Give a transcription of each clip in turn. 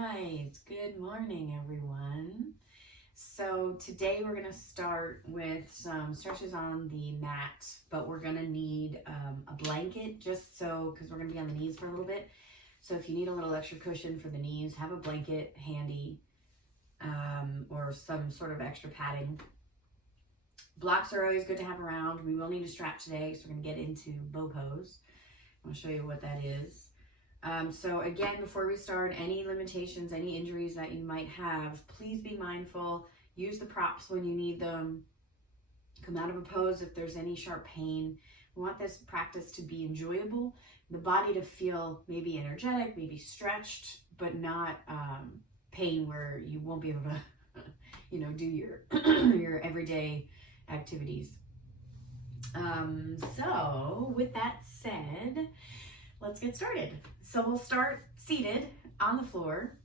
right, good morning everyone. So today we're going to start with some stretches on the mat, but we're going to need a blanket just so, because we're going to be on the knees for a little bit. So if you need a little extra cushion for the knees, have a blanket handy or some sort of extra padding. Blocks are always good to have around. We will need a strap today, so we're going to get into bow pose. I'll show you what that is. So again, before we start, any limitations, any injuries that you might have, please be mindful. Use the props when you need them. Come out of a pose if there's any sharp pain. We want this practice to be enjoyable, the body to feel maybe energetic, maybe stretched, but not pain where you won't be able to, do your your everyday activities. So with that said, let's get started. So we'll start seated on the floor.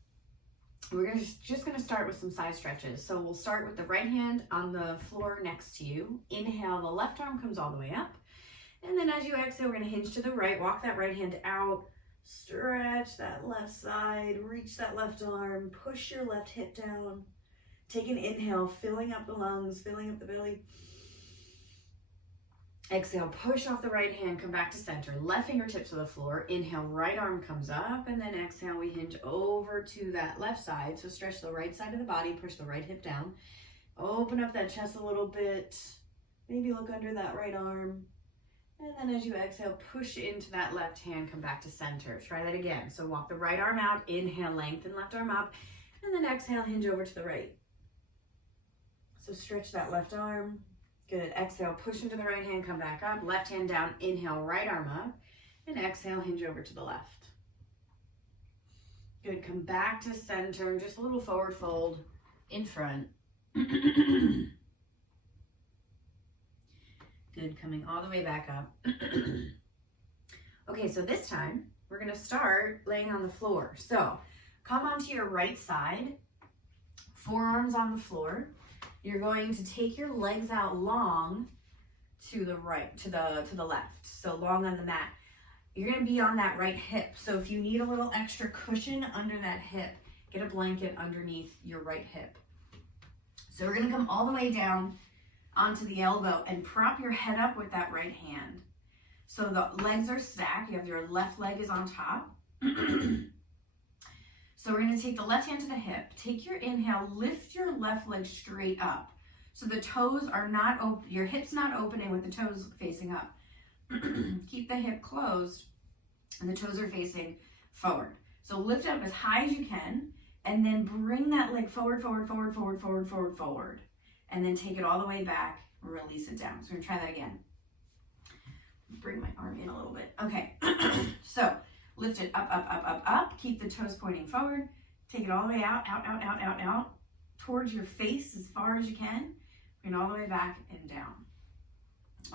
We're just going to start with some side stretches. So we'll start with the right hand on the floor next to you. Inhale, the left arm comes all the way up. And then as you exhale, we're going to hinge to the right, walk that right hand out, stretch that left side, reach that left arm, push your left hip down. Take an inhale, filling up the lungs, filling up the belly. Exhale, push off the right hand, come back to center. Left fingertips to the floor. Inhale, right arm comes up, and then exhale, we hinge over to that left side. So stretch the right side of the body, push the right hip down. Open up that chest a little bit. Maybe look under that right arm. And then as you exhale, push into that left hand, come back to center. Try that again. So walk the right arm out, inhale, lengthen left arm up, and then exhale, hinge over to the right. So stretch that left arm. Good. Exhale, push into the right hand, come back up. Left hand down, inhale, right arm up. And exhale, hinge over to the left. Good. Come back to center. Just a little forward fold in front. Good. Coming all the way back up. Okay, so this time we're going to start laying on the floor. So come onto your right side, forearms on the floor. You're going to take your legs out long to the right, to the left. So long on the mat. You're going to be on that right hip. So if you need a little extra cushion under that hip, get a blanket underneath your right hip. So we're going to come all the way down onto the elbow and prop your head up with that right hand. So the legs are stacked. You have your left leg is on top. So we're going to take the left hand to the hip. Take your inhale, lift your left leg straight up. So the toes are not open, your hip's not opening with the toes facing up. Keep the hip closed and the toes are facing forward. So lift up as high as you can and then bring that leg forward, forward, forward, forward, forward, forward, forward. And then take it all the way back and release it down. So we're going to try that again. Bring my arm in a little bit. Okay, so lift it up, up, up, up, up. Keep the toes pointing forward. Take it all the way out, out, out, out, out, out. Towards your face as far as you can. Bring it all the way back and down.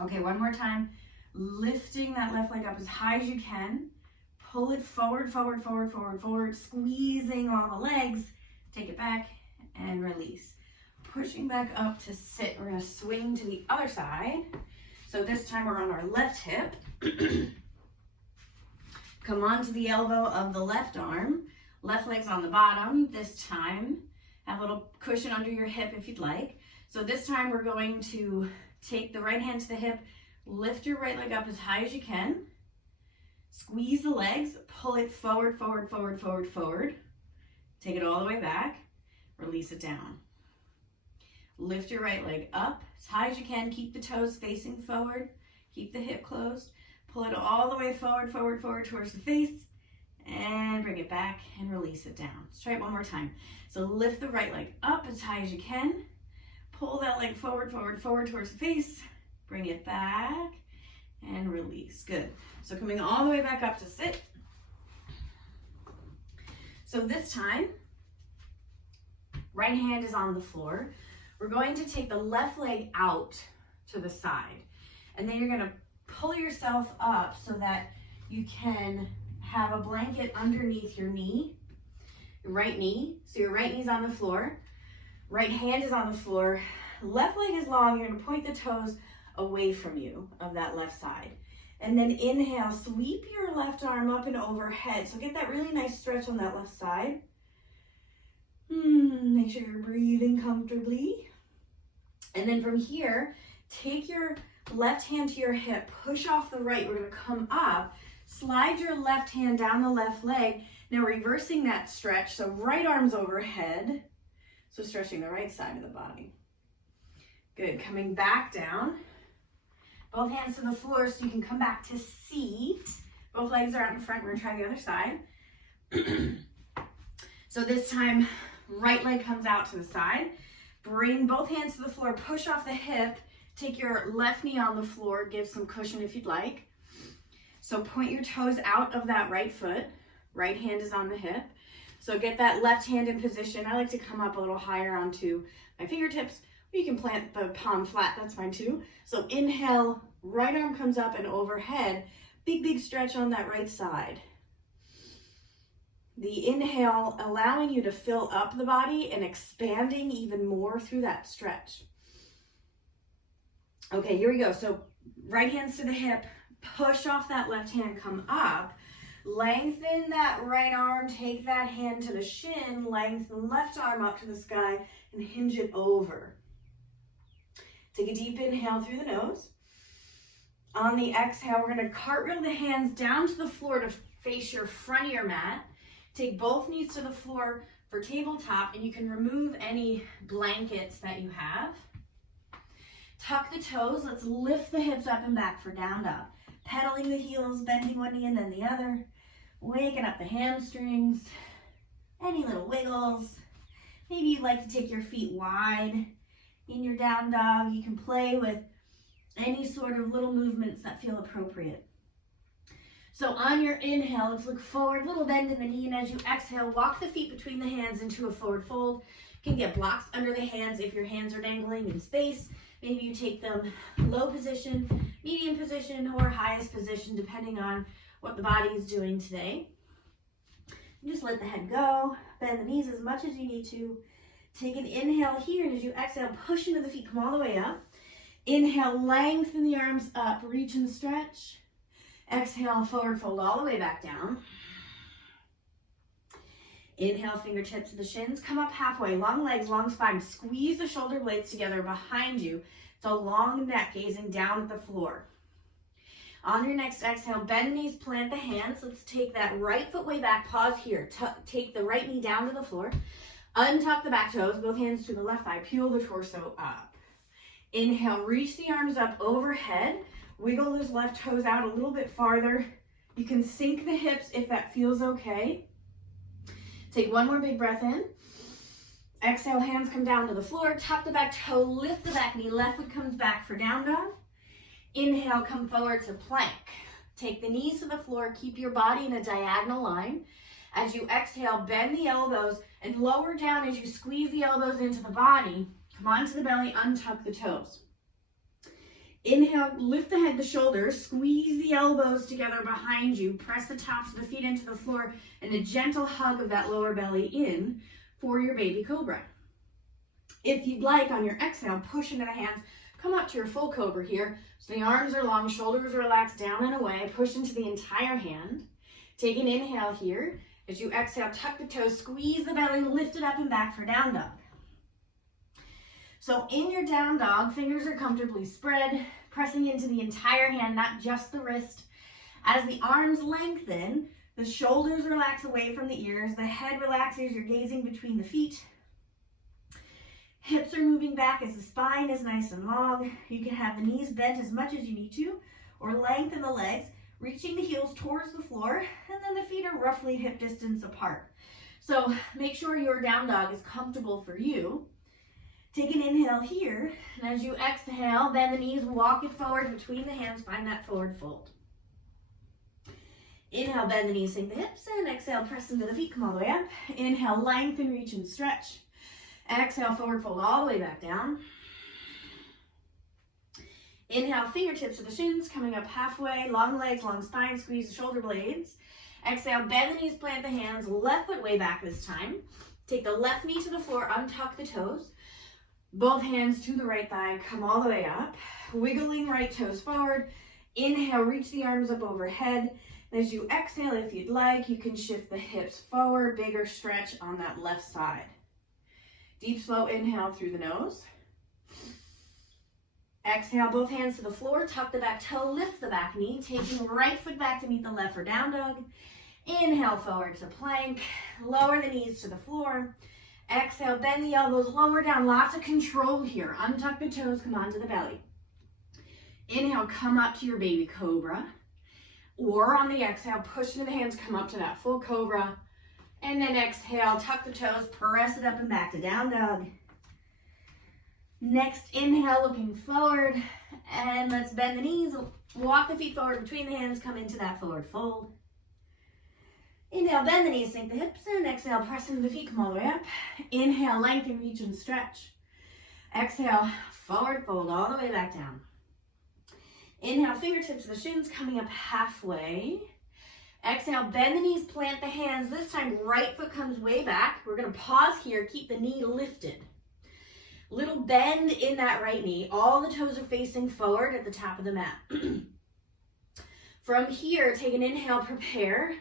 Okay, one more time. Lifting that left leg up as high as you can. Pull it forward, forward, forward, forward, forward. Squeezing all the legs. Take it back and release. Pushing back up to sit. We're going to swing to the other side. So this time we're on our left hip. Come onto the elbow of the left arm. Left leg's on the bottom. This time, have a little cushion under your hip if you'd like. So this time we're going to take the right hand to the hip, lift your right leg up as high as you can. Squeeze the legs, pull it forward, forward, forward, forward, forward. Take it all the way back. Release it down. Lift your right leg up as high as you can. Keep the toes facing forward. Keep the hip closed. Pull it all the way forward, forward, forward towards the face. And bring it back and release it down. Let's try it one more time. So lift the right leg up as high as you can. Pull that leg forward, forward, forward towards the face. Bring it back and release. Good. So coming all the way back up to sit. So this time, right hand is on the floor. We're going to take the left leg out to the side. And then you're going to pull yourself up so that you can have a blanket underneath your knee, your right knee. So your right knee's on the floor, right hand is on the floor, left leg is long. You're going to point the toes away from you of that left side. And then inhale, sweep your left arm up and overhead. So get that really nice stretch on that left side. Make sure you're breathing comfortably. And then from here, take your left hand to your hip, push off the right. We're going to come up, slide your left hand down the left leg. Now reversing that stretch, so right arm's overhead. So stretching the right side of the body. Good, coming back down. Both hands to the floor so you can come back to seat. Both legs are out in front. We're going to try the other side. So this time, right leg comes out to the side. Bring both hands to the floor, push off the hip. Take your left knee on the floor, give some cushion if you'd like. So point your toes out of that right foot. Right hand is on the hip. So get that left hand in position. I like to come up a little higher onto my fingertips. You can plant the palm flat, that's fine too. So inhale, right arm comes up and overhead. Big stretch on that right side. The inhale allowing you to fill up the body and expanding even more through that stretch. Okay, here we go. So right hands to the hip, push off that left hand, come up. Lengthen that right arm, take that hand to the shin, lengthen left arm up to the sky and hinge it over. Take a deep inhale through the nose. On the exhale, we're going to cartwheel the hands down to the floor to face your front of your mat. Take both knees to the floor for tabletop, and you can remove any blankets that you have. Tuck the toes. Let's lift the hips up and back for down dog. Pedaling the heels, bending one knee and then the other. Waking up the hamstrings. Any little wiggles. Maybe you'd like to take your feet wide in your down dog. You can play with any sort of little movements that feel appropriate. So on your inhale, let's look forward, little bend in the knee, and as you exhale, walk the feet between the hands into a forward fold. You can get blocks under the hands if your hands are dangling in space. Maybe you take them low position, medium position, or highest position, depending on what the body is doing today. And just let the head go. Bend the knees as much as you need to. Take an inhale here, and as you exhale, push into the feet, come all the way up. Inhale, lengthen the arms up, reach and stretch. Exhale, forward fold all the way back down. Inhale, fingertips to the shins, come up halfway, long legs, long spine. Squeeze the shoulder blades together behind you. It's a long neck, gazing down at the floor. On your next exhale, bend the knees, plant the hands. Let's take that right foot way back, pause here. Take the right knee down to the floor. Untuck the back toes, both hands to the left thigh, peel the torso up. Inhale, reach the arms up overhead. Wiggle those left toes out a little bit farther. You can sink the hips if that feels okay. Take one more big breath in. Exhale, hands come down to the floor. Tuck the back toe, lift the back knee. Left foot comes back for down dog. Inhale, come forward to plank. Take the knees to the floor. Keep your body in a diagonal line. As you exhale, bend the elbows and lower down as you squeeze the elbows into the body. Come onto the belly, untuck the toes. Inhale, lift the head, the shoulders, squeeze the elbows together behind you, press the tops of the feet into the floor, and a gentle hug of that lower belly in for your baby cobra. If you'd like, on your exhale, push into the hands, come up to your full cobra here. So the arms are long, shoulders relaxed down and away, push into the entire hand. Take an inhale here. As you exhale, tuck the toes, squeeze the belly, lift it up and back for down dog. So in your down dog, fingers are comfortably spread, pressing into the entire hand, not just the wrist. As the arms lengthen, the shoulders relax away from the ears, the head relaxes, you're gazing between the feet. Hips are moving back as the spine is nice and long. You can have the knees bent as much as you need to, or lengthen the legs, reaching the heels towards the floor, and then the feet are roughly hip distance apart. So make sure your down dog is comfortable for you. Take an inhale here, and as you exhale, bend the knees, walk it forward between the hands, find that forward fold. Inhale, bend the knees, sink the hips, and exhale, press into the feet, come all the way up. Inhale, lengthen, reach, and stretch. Exhale, forward fold all the way back down. Inhale, fingertips to the shins, coming up halfway, long legs, long spine, squeeze the shoulder blades. Exhale, bend the knees, plant the hands, left foot way back this time. Take the left knee to the floor, untuck the toes. Both hands to the right thigh, come all the way up. Wiggling right toes forward. Inhale, reach the arms up overhead. As you exhale, if you'd like, you can shift the hips forward, bigger stretch on that left side. Deep, slow inhale through the nose. Exhale, both hands to the floor, tuck the back toe, lift the back knee, taking right foot back to meet the left for down dog. Inhale, forward to plank, lower the knees to the floor. Exhale, bend the elbows, lower down, lots of control here. Untuck the toes, come onto the belly. Inhale, come up to your baby cobra. Or on the exhale, push into the hands, come up to that full cobra. And then exhale, tuck the toes, press it up and back to down dog. Next inhale, looking forward, and let's bend the knees, walk the feet forward between the hands, come into that forward fold. Inhale, bend the knees, sink the hips, and exhale, press into the feet, come all the way up. Inhale, lengthen, reach, and stretch. Exhale, forward fold, all the way back down. Inhale, fingertips to the shins, coming up halfway. Exhale, bend the knees, plant the hands. This time, right foot comes way back. We're gonna pause here, keep the knee lifted. Little bend in that right knee. All the toes are facing forward at the top of the mat. From here, take an inhale, prepare.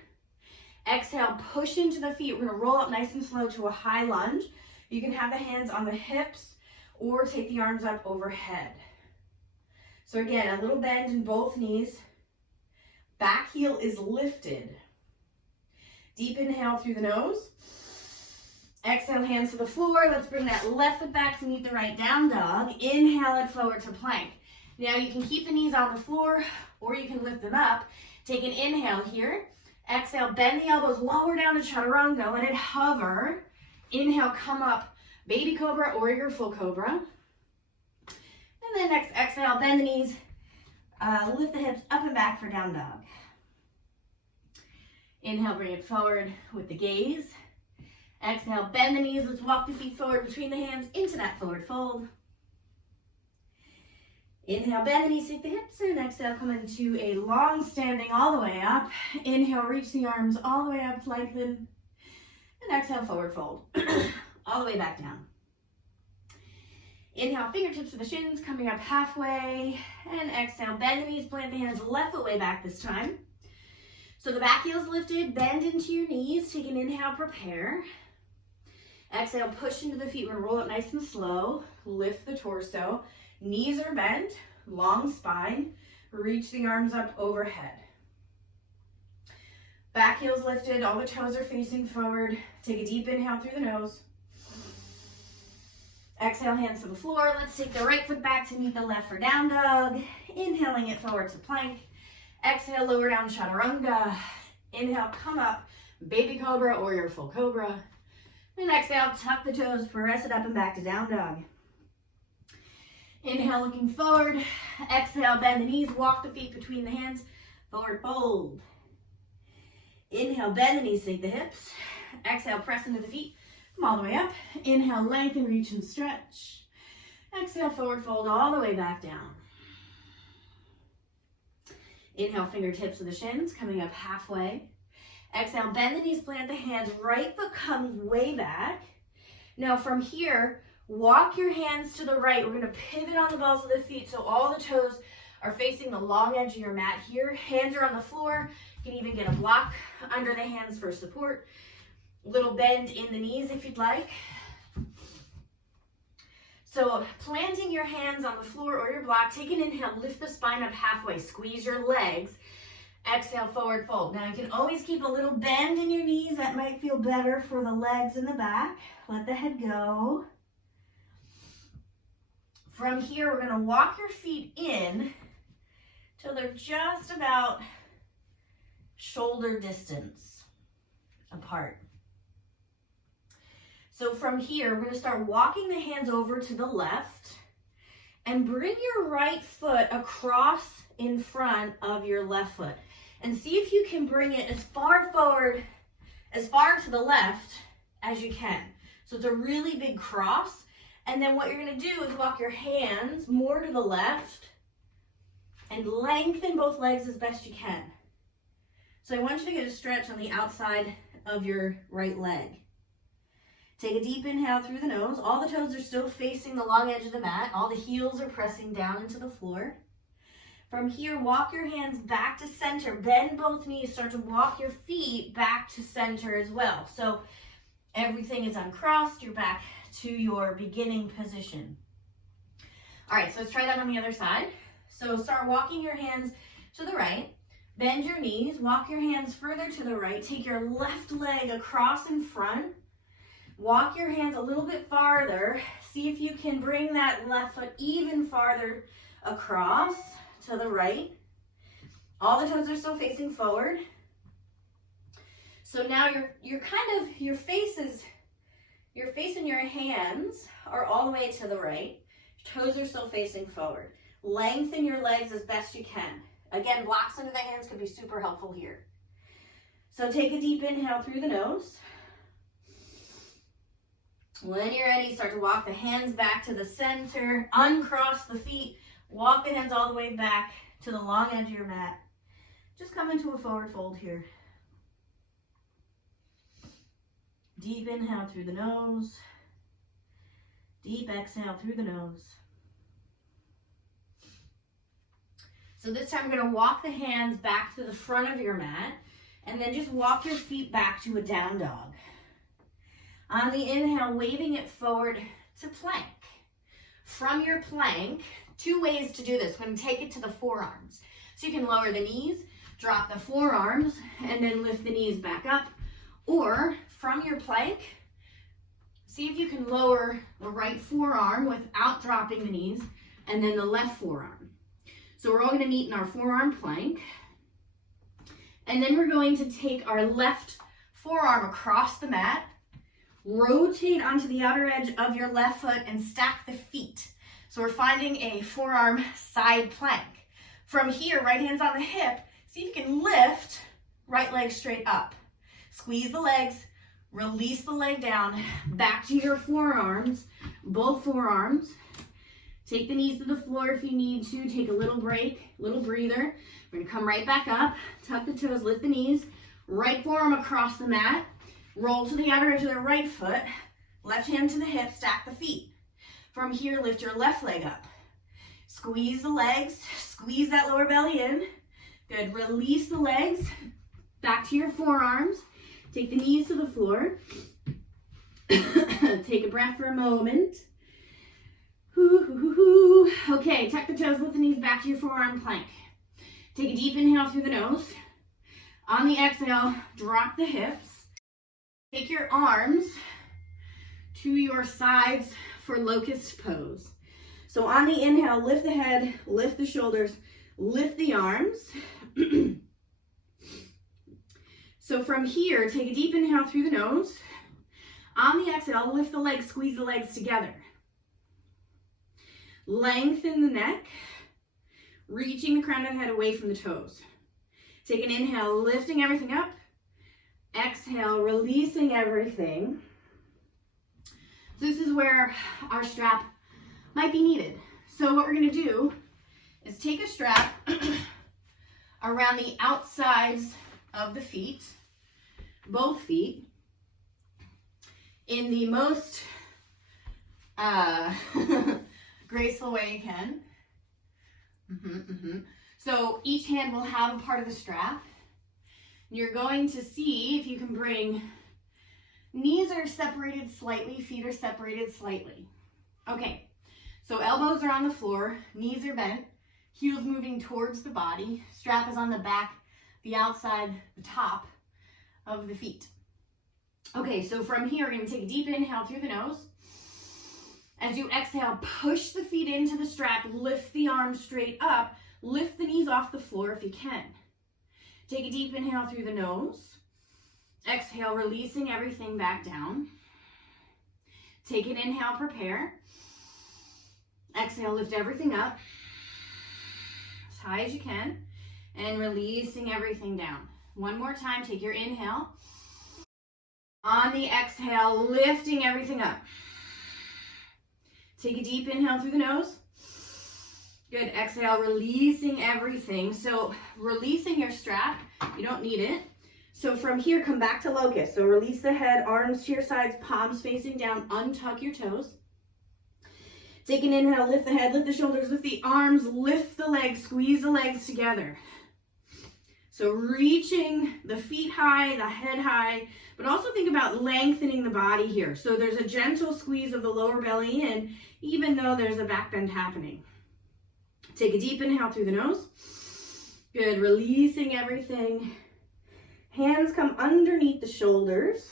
Exhale, push into the feet. We're gonna roll up nice and slow to a high lunge. You can have the hands on the hips or take the arms up overhead. So again, a little bend in both knees. Back heel is lifted. Deep inhale through the nose. Exhale, hands to the floor. Let's bring that left foot back to meet the right down dog. Inhale it forward to plank. Now you can keep the knees on the floor or you can lift them up. Take an inhale here. Exhale, bend the elbows, lower down to chaturanga. Let it hover. Inhale, come up, baby cobra or your full cobra. And then next exhale, bend the knees, lift the hips up and back for down dog. Inhale, bring it forward with the gaze. Exhale, bend the knees. Let's walk the feet forward between the hands into that forward fold. Inhale, bend the knees, sink the hips, and exhale, come into a long standing all the way up. Inhale, reach the arms all the way up, lengthen, and exhale, forward fold. All the way back down. Inhale, fingertips to the shins, coming up halfway, and exhale, bend the knees, plant the hands, left foot way back this time. So the back heel's lifted, bend into your knees, take an inhale, prepare. Exhale, push into the feet. We're gonna roll it nice and slow. Lift the torso. Knees are bent, long spine. Reach the arms up overhead. Back heel's lifted, all the toes are facing forward. Take a deep inhale through the nose. Exhale, hands to the floor. Let's take the right foot back to meet the left for down dog. Inhaling it forward to plank. Exhale, lower down chaturanga. Inhale, come up, baby cobra or your full cobra. And exhale, tuck the toes, press it up and back to down dog. Inhale, looking forward. Exhale, bend the knees, walk the feet between the hands, forward fold. Inhale, bend the knees, sink the hips. Exhale, press into the feet, come all the way up. Inhale, lengthen, reach and stretch. Exhale, forward fold all the way back down. Inhale, fingertips to the shins, coming up halfway. Exhale, bend the knees, plant the hands, right foot comes way back. Now from here, walk your hands to the right. We're gonna pivot on the balls of the feet so all the toes are facing the long edge of your mat here. Hands are on the floor. You can even get a block under the hands for support. Little bend in the knees if you'd like. So planting your hands on the floor or your block, take an inhale, lift the spine up halfway, squeeze your legs. Exhale, forward fold. Now you can always keep a little bend in your knees. That might feel better for the legs in the back. Let the head go. From here, we're gonna walk your feet in till they're just about shoulder distance apart. So from here, we're gonna start walking the hands over to the left and bring your right foot across in front of your left foot. And see if you can bring it as far forward, as far to the left as you can. So it's a really big cross. And then what you're gonna do is walk your hands more to the left and lengthen both legs as best you can. So I want you to get a stretch on the outside of your right leg. Take a deep inhale through the nose. All the toes are still facing the long edge of the mat. All the heels are pressing down into the floor. From here, walk your hands back to center. Bend both knees. Start to walk your feet back to center as well. So everything is uncrossed. You're back to your beginning position. All right, so let's try that on the other side. So start walking your hands to the right. Bend your knees, walk your hands further to the right. Take your left leg across in front. Walk your hands a little bit farther. See if you can bring that left foot even farther across to the right. All the toes are still facing forward. So now your face and your hands are all the way to the right. Toes are still facing forward. Lengthen your legs as best you can. Again, blocks under the hands could be super helpful here. So take a deep inhale through the nose. When you're ready, start to walk the hands back to the center. Uncross the feet. Walk the hands all the way back to the long edge of your mat. Just come into a forward fold here. Deep inhale through the nose. Deep exhale through the nose. So this time we're going to walk the hands back to the front of your mat and then just walk your feet back to a down dog. On the inhale, waving it forward to plank. From your plank, two ways to do this. We're going to take it to the forearms. So you can lower the knees, drop the forearms, and then lift the knees back up. Or from your plank, see if you can lower the right forearm without dropping the knees, and then the left forearm. So we're all going to meet in our forearm plank. And then we're going to take our left forearm across the mat, rotate onto the outer edge of your left foot, and stack the feet. So we're finding a forearm side plank. From here, right hand's on the hip. See if you can lift right leg straight up. Squeeze the legs, release the leg down, back to your forearms, both forearms. Take the knees to the floor if you need to. Take a little break, little breather. We're going to come right back up, tuck the toes, lift the knees, right forearm across the mat, roll to the outer edge of the right foot, left hand to the hip, stack the feet. From here, lift your left leg up. Squeeze the legs, squeeze that lower belly in. Good, release the legs, back to your forearms. Take the knees to the floor. Take a breath for a moment. Okay, tuck the toes, lift the knees back to your forearm plank. Take a deep inhale through the nose. On the exhale, drop the hips. Take your arms to your sides for Locust Pose. So on the inhale, lift the head, lift the shoulders, lift the arms. So from here, take a deep inhale through the nose. On the exhale, lift the legs, squeeze the legs together. Lengthen the neck, reaching the crown of the head away from the toes. Take an inhale, lifting everything up. Exhale, releasing everything. So this is where our strap might be needed. So what we're going to do is take a strap around the outsides of the feet, both feet, in the most graceful way you can. So each hand will have a part of the strap. You're going to see if you can bring, knees are separated slightly, feet are separated slightly. Okay, so elbows are on the floor, knees are bent, heels moving towards the body, strap is on the back, the outside, the top of the feet. Okay, so from here, we're going to take a deep inhale through the nose. As you exhale, push the feet into the strap, lift the arms straight up, lift the knees off the floor if you can. Take a deep inhale through the nose. Exhale, releasing everything back down. Take an inhale, prepare. Exhale, lift everything up as high as you can, and releasing everything down. One more time, take your inhale. On the exhale, lifting everything up. Take a deep inhale through the nose. Good, exhale, releasing everything. So releasing your strap, you don't need it. So from here, come back to locust. So release the head, arms to your sides, palms facing down, untuck your toes. Take an inhale, lift the head, lift the shoulders, lift the arms, lift the legs, squeeze the legs together. So reaching the feet high, the head high, but also think about lengthening the body here. So there's a gentle squeeze of the lower belly in, even though there's a back bend happening. Take a deep inhale through the nose. Good, releasing everything. Hands come underneath the shoulders.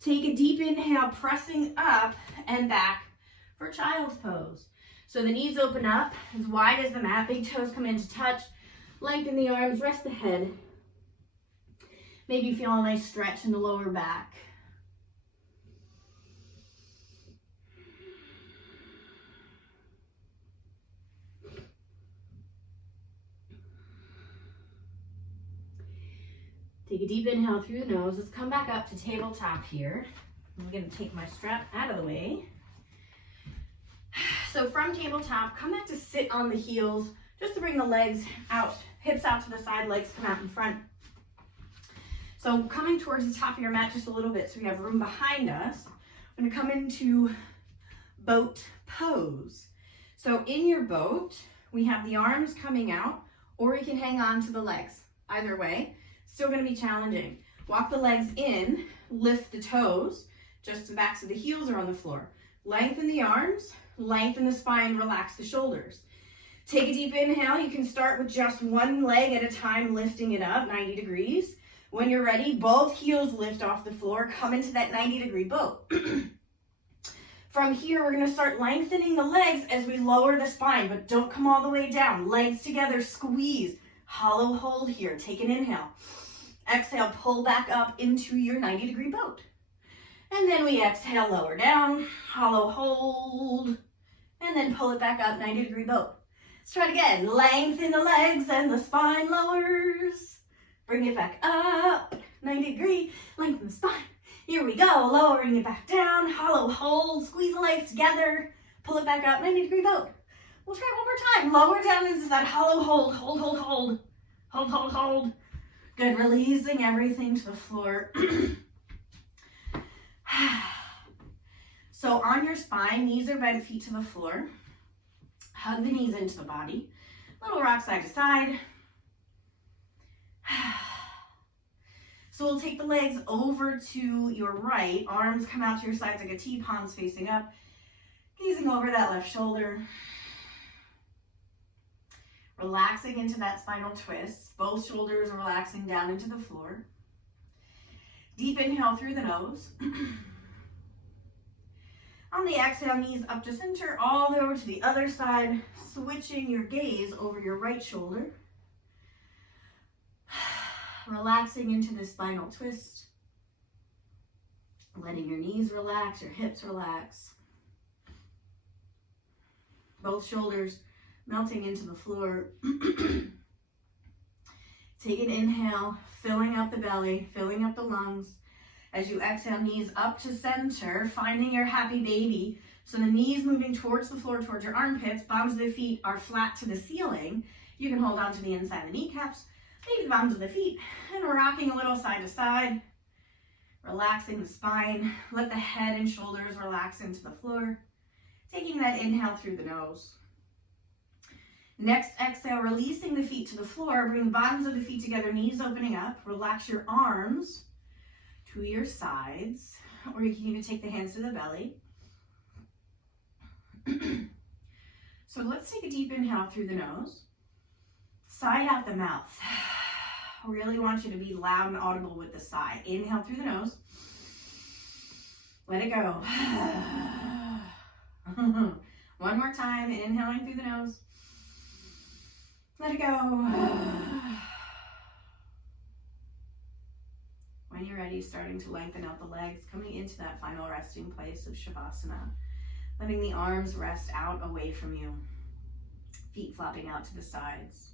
Take a deep inhale, pressing up and back for child's pose. So the knees open up as wide as the mat, big toes come in to touch. Lengthen the arms, rest the head. Maybe feel a nice stretch in the lower back. Take a deep inhale through the nose. Let's come back up to tabletop here. I'm going to take my strap out of the way. So from tabletop, come back to sit on the heels, just to bring the legs out, hips out to the side, legs come out in front. So coming towards the top of your mat just a little bit so we have room behind us. I'm going to come into boat pose. So in your boat, we have the arms coming out, or we can hang on to the legs. Either way, still going to be challenging. Walk the legs in, lift the toes, just the backs of the heels are on the floor. Lengthen the arms, lengthen the spine, relax the shoulders. Take a deep inhale. You can start with just one leg at a time, lifting it up 90 degrees. When you're ready, both heels lift off the floor. Come into that 90-degree boat. From here, we're going to start lengthening the legs as we lower the spine, but don't come all the way down. Legs together, squeeze. Hollow hold here. Take an inhale. Exhale, pull back up into your 90-degree boat. And then we exhale, lower down, hollow hold, and then pull it back up, 90-degree boat. Let's try it again. Lengthen the legs and the spine lowers. Bring it back up, 90 degree, lengthen the spine. Here we go, lowering it back down, hollow hold, squeeze the legs together, pull it back up, 90-degree boat. We'll try it one more time. Lower down into that hollow hold, hold, hold, hold, hold, hold, hold. Good, releasing everything to the floor. So on your spine, knees are bent, feet to the floor. Hug the knees into the body. Little rock side to side. So we'll take the legs over to your right. Arms come out to your sides like a T, palms facing up. Gazing over that left shoulder. Relaxing into that spinal twist. Both shoulders relaxing down into the floor. Deep inhale through the nose. On the exhale, knees up to center, all the way over to the other side, switching your gaze over your right shoulder. Relaxing into the spinal twist. Letting your knees relax, your hips relax. Both shoulders melting into the floor. Take an inhale, filling up the belly, filling up the lungs. As you exhale, knees up to center, finding your happy baby. So the knees moving towards the floor, towards your armpits, bottoms of the feet are flat to the ceiling. You can hold on to the inside of the kneecaps, maybe the bottoms of the feet, and we're rocking a little side to side. Relaxing the spine. Let the head and shoulders relax into the floor. Taking that inhale through the nose. Next exhale, releasing the feet to the floor. Bring the bottoms of the feet together, knees opening up. Relax your arms to your sides, or you can even take the hands to the belly. So let's take a deep inhale through the nose. Sigh out the mouth. I really want you to be loud and audible with the sigh. Inhale through the nose. Let it go. One more time, inhaling through the nose. Let it go. When you're ready, starting to lengthen out the legs, coming into that final resting place of Shavasana. Letting the arms rest out away from you. Feet flopping out to the sides.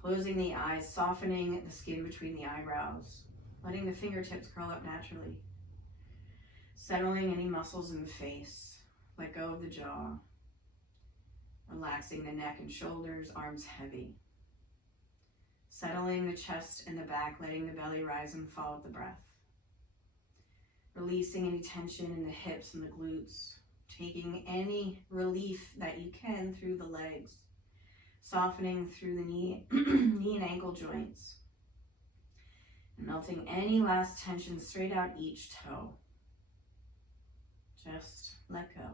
Closing the eyes, softening the skin between the eyebrows. Letting the fingertips curl up naturally. Settling any muscles in the face. Let go of the jaw. Relaxing the neck and shoulders, arms heavy. Settling the chest and the back, letting the belly rise and fall with the breath. Releasing any tension in the hips and the glutes. Taking any relief that you can through the legs. softening through the knee, knee and ankle joints. And melting any last tension straight out each toe. Just let go.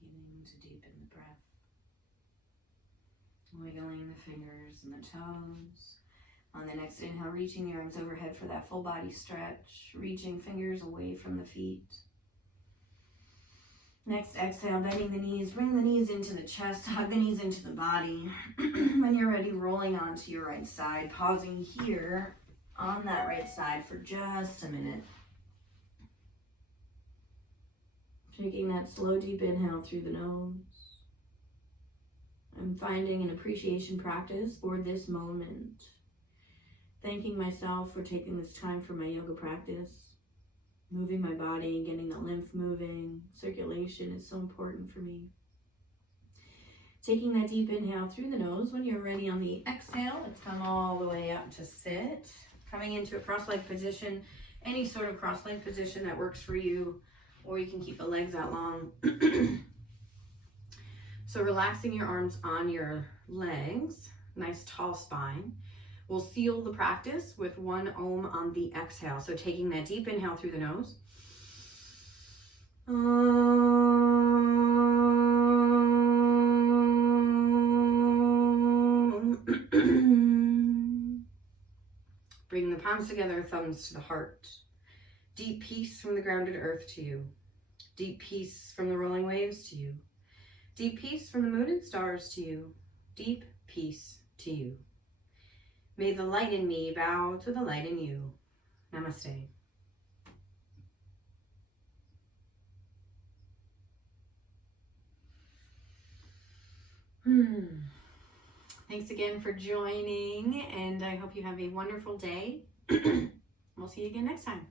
Beginning to deepen the breath. Wiggling the fingers and the toes. On the next inhale, reaching the arms overhead for that full body stretch. Reaching fingers away from the feet. Next exhale, bending the knees. Bring the knees into the chest. Hug the knees into the body. When you're ready, rolling onto your right side. Pausing here on that right side for just a minute. Taking that slow, deep inhale through the nose. I'm finding an appreciation practice for this moment. Thanking myself for taking this time for my yoga practice. Moving my body, getting the lymph moving. Circulation is so important for me. Taking that deep inhale through the nose. When you're ready on the exhale, let's come all the way up to sit. Coming into a cross-leg position. Any sort of cross-leg position that works for you. Or you can keep the legs out long. So relaxing your arms on your legs, nice tall spine. We'll seal the practice with 1 Om on the exhale. So taking that deep inhale through the nose. Bring the palms together, thumbs to the heart. Deep peace from the grounded earth to you. Deep peace from the rolling waves to you. Deep peace from the moon and stars to you. Deep peace to you. May the light in me bow to the light in you. Namaste. Thanks again for joining, and I hope you have a wonderful day. We'll see you again next time.